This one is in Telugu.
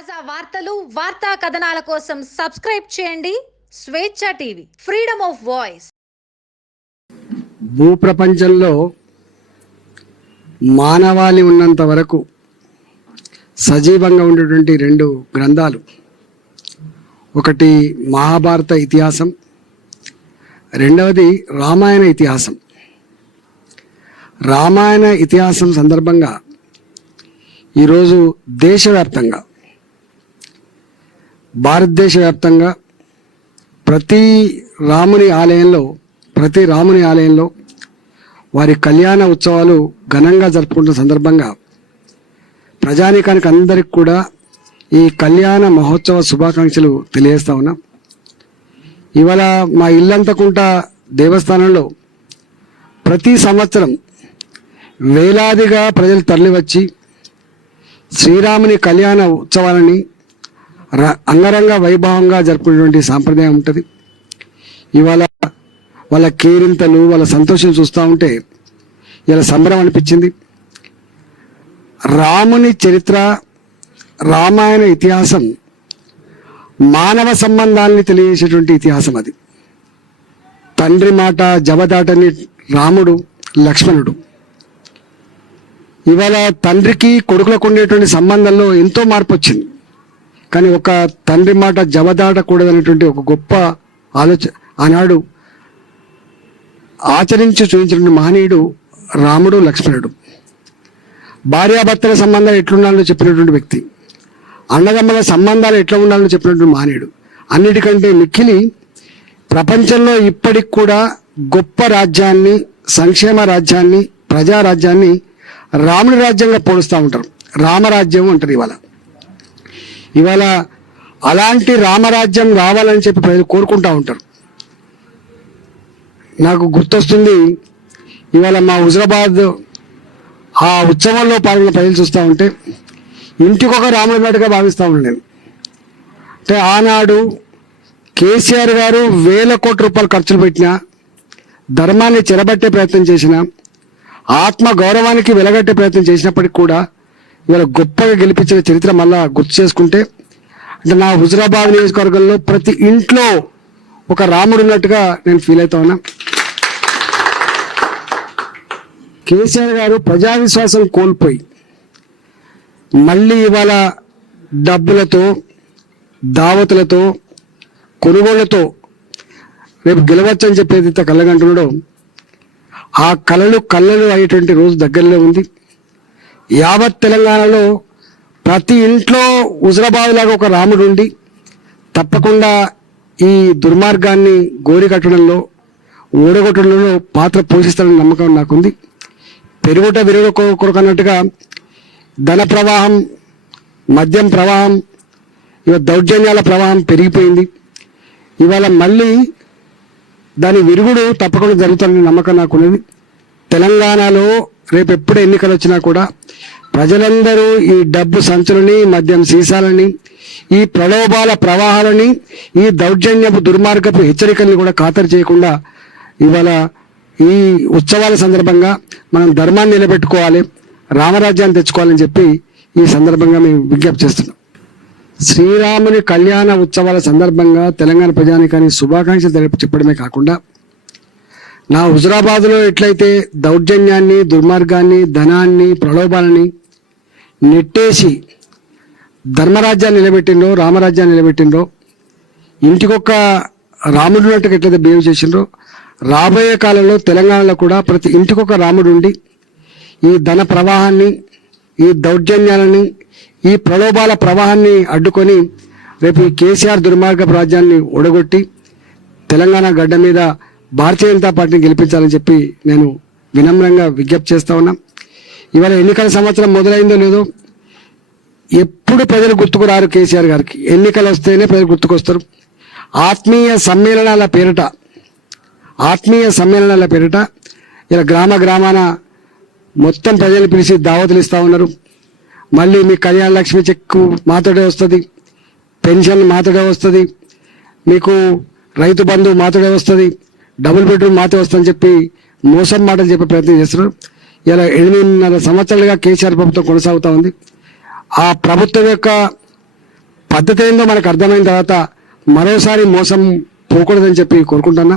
తాజా వార్తలు వార్తా కథనాల కోసం సబ్స్క్రైబ్ చేయండి. Swechha TV freedom of voice. భూప్రపంచంలో మానవాళి ఉన్నంత వరకు సజీవంగా ఉండేటువంటి రెండు గ్రంథాలు. ఒకటి మహాభారత ఇతిహాసం రెండవది రామాయణ ఇతిహాసం. రామాయణ ఇతిహాసం సందర్భంగా ఈరోజు దేశవ్యాప్తంగా భారతదేశ వ్యాప్తంగా ప్రతి రాముని ఆలయంలో ప్రతి రాముని ఆలయంలో వారి కళ్యాణ ఉత్సవాలు ఘనంగా జరుపుకుంటున్న సందర్భంగా ప్రజానీకానికి అందరికి కూడా ఈ కళ్యాణ మహోత్సవ శుభాకాంక్షలు తెలియజేస్తా ఉన్నాం. ఇవాళ మా ఇల్లంతకుంట దేవస్థానంలో ప్రతి సంవత్సరం వేలాదిగా ప్రజలు తరలివచ్చి శ్రీరాముని కళ్యాణ ఉత్సవాలని అంగరంగ వైభవంగా జరుపుకునేటువంటి సాంప్రదాయం ఉంటుంది. ఇవాళ వాళ్ళ కేరింతలు వాళ్ళ సంతోషం చూస్తూ ఉంటే ఇలా సంబరం అనిపించింది. రాముని చరిత్ర రామాయణ ఇతిహాసం మానవ సంబంధాలని తెలియజేసేటువంటి ఇతిహాసం అది. తండ్రి మాట జవదాటని రాముడు లక్ష్మణుడు. ఇవాళ తండ్రికి కొడుకులకు ఉండేటువంటి సంబంధంలో ఎంతో మార్పు వచ్చింది. కానీ ఒక తండ్రి మాట జవదాటకూడదనేటువంటి ఒక గొప్ప ఆలోచన ఆనాడు ఆచరించి చూపించిన మహనీయుడు రాముడు లక్ష్మణుడు. భార్యాభర్తల సంబంధాలు ఎట్లుండాలో చెప్పినటువంటి వ్యక్తి. అన్నదమ్మల సంబంధాలు ఎట్లా ఉండాలో చెప్పినటువంటి మహనీయుడు. అన్నిటికంటే మిక్కిలి ప్రపంచంలో ఇప్పటికి కూడా గొప్ప రాజ్యాన్ని సంక్షేమ రాజ్యాన్ని ప్రజారాజ్యాన్ని రాముడి రాజ్యంగా పోలుస్తూ ఉంటారు. రామరాజ్యం అంటారు ఇవాళ. ఇవాళ అలాంటి రామరాజ్యం రావాలని చెప్పి ప్రజలు కోరుకుంటూ ఉంటారు. నాకు గుర్తొస్తుంది ఇవాళ మా హుజరాబాద్ ఆ ఉత్సవంలో పాల్గొన్న ప్రజలు చూస్తూ ఉంటే ఇంటికొక రాముడి భావిస్తూ ఉన్నాను నేను అంటే ఆనాడు కేసీఆర్ గారు వేల కోట్ల రూపాయలు ఖర్చులు పెట్టినా ధర్మాన్ని చెరబట్టే ప్రయత్నం చేసిన ఆత్మ గౌరవానికి వెలగట్టే ప్రయత్నం చేసినప్పటికి కూడా ఇవాళ గొప్పగా గెలిపించిన చరిత్ర మళ్ళా గుర్తు చేసుకుంటే అంటే నా హుజరాబాద్ నియోజకవర్గంలో ప్రతి ఇంట్లో ఒక రాముడు ఉన్నట్టుగా నేను ఫీల్ అవుతా ఉన్నా. కేసీఆర్ గారు ప్రజా విశ్వాసం కోల్పోయి మళ్ళీ ఇవాళ డబ్బులతో దావతులతో కొనుగోళ్ళతో రేపు గెలవచ్చని చెప్పేది ఏదైతే కళ్ళగంటున్నాడో ఆ కళలు కళ్ళలు అయ్యేటువంటి రోజు దగ్గరలో ఉంది. యావత్ తెలంగాణలో ప్రతి ఇంట్లో హుజరాబాద్ లాగా ఒక రాముడు ఉండి తప్పకుండా ఈ దుర్మార్గాన్ని గోరి కట్టడంలో ఓడగొట్టడంలో పాత్ర పోషిస్తాడని నమ్మకం నాకుంది. పెరుగుట విరుగ కొరకు అన్నట్టుగా ధన ప్రవాహం మద్యం ప్రవాహం ఇవ దౌర్జన్యాల ప్రవాహం పెరిగిపోయింది. ఇవాళ మళ్ళీ దాని విరుగుడు తప్పకుండా జరుగుతుందని నమ్మకం నాకున్నది. తెలంగాణలో రేపు ఎప్పుడు ఎన్నికలు వచ్చినా కూడా ప్రజలందరూ ఈ డబ్బు సంచులని మద్యం సీసాలని ఈ ప్రలోభాల ప్రవాహాలని ఈ దౌర్జన్యపు దుర్మార్గపు హెచ్చరికల్ని కూడా ఖాతరు చేయకుండా ఇవాళ ఈ ఉత్సవాల సందర్భంగా మనం ధర్మాన్ని నిలబెట్టుకోవాలి రామరాజ్యాన్ని తెచ్చుకోవాలని చెప్పి ఈ సందర్భంగా మేము విజ్ఞప్తి చేస్తున్నాం. శ్రీరాముని కళ్యాణ ఉత్సవాల సందర్భంగా తెలంగాణ ప్రజానికానికి శుభాకాంక్షలు తెలిపి చెప్పడమే కాకుండా నా హుజరాబాద్లో ఎట్లయితే దౌర్జన్యాన్ని దుర్మార్గాన్ని ధనాన్ని ప్రలోభాలని నెట్టేసి ధర్మరాజ్యాన్ని నిలబెట్టిండ్రో రామరాజ్యాన్ని నిలబెట్టిండ్రో ఇంటికొక రాముడు ఉన్నట్టుగా ఎట్లయితే బిహేవ్ చేసిండ్రో రాబోయే కాలంలో తెలంగాణలో కూడా ప్రతి ఇంటికొక రాముడు ఉండి ఈ ధన ప్రవాహాన్ని ఈ దౌర్జన్యాలని ఈ ప్రలోభాల ప్రవాహాన్ని అడ్డుకొని రేపు ఈ కేసీఆర్ దుర్మార్గ రాజ్యాన్ని ఒడగొట్టి తెలంగాణ గడ్డ మీద భారతీయ జనతా పార్టీని గెలిపించాలని చెప్పి నేను వినమ్రంగా విజ్ఞప్తి చేస్తా ఉన్నా. ఇవాళ ఎన్నికల సంవత్సరం మొదలైందో లేదో ఎప్పుడు ప్రజలు గుర్తుకు రారు కేసీఆర్ గారికి. ఎన్నికలు వస్తేనే ప్రజలు గుర్తుకొస్తారు. ఆత్మీయ సమ్మేళనాల పేరిట ఆత్మీయ సమ్మేళనాల పేరిట ఇలా గ్రామ గ్రామాన మొత్తం ప్రజలు పిలిచి దావతులు ఇస్తూ ఉన్నారు. మళ్ళీ మీ కళ్యాణ లక్ష్మి చెక్కు మాతోడే వస్తుంది పెన్షన్ మాతోడే వస్తుంది మీకు రైతు బంధు మాతోడే వస్తుంది డబుల్ బెడ్రూమ్ మాతే వస్తుందని చెప్పి మోసం మాటలు చెప్పే ప్రయత్నం చేస్తున్నారు. ఇలా ఎనిమిదిన్నర సంవత్సరాలుగా కేసీఆర్ ప్రభుత్వం కొనసాగుతూ ఉంది. ఆ ప్రభుత్వం యొక్క పద్ధతి ఏందో మనకు అర్థమైన తర్వాత మరోసారి మోసం పోకూడదని చెప్పి కోరుకుంటున్నా.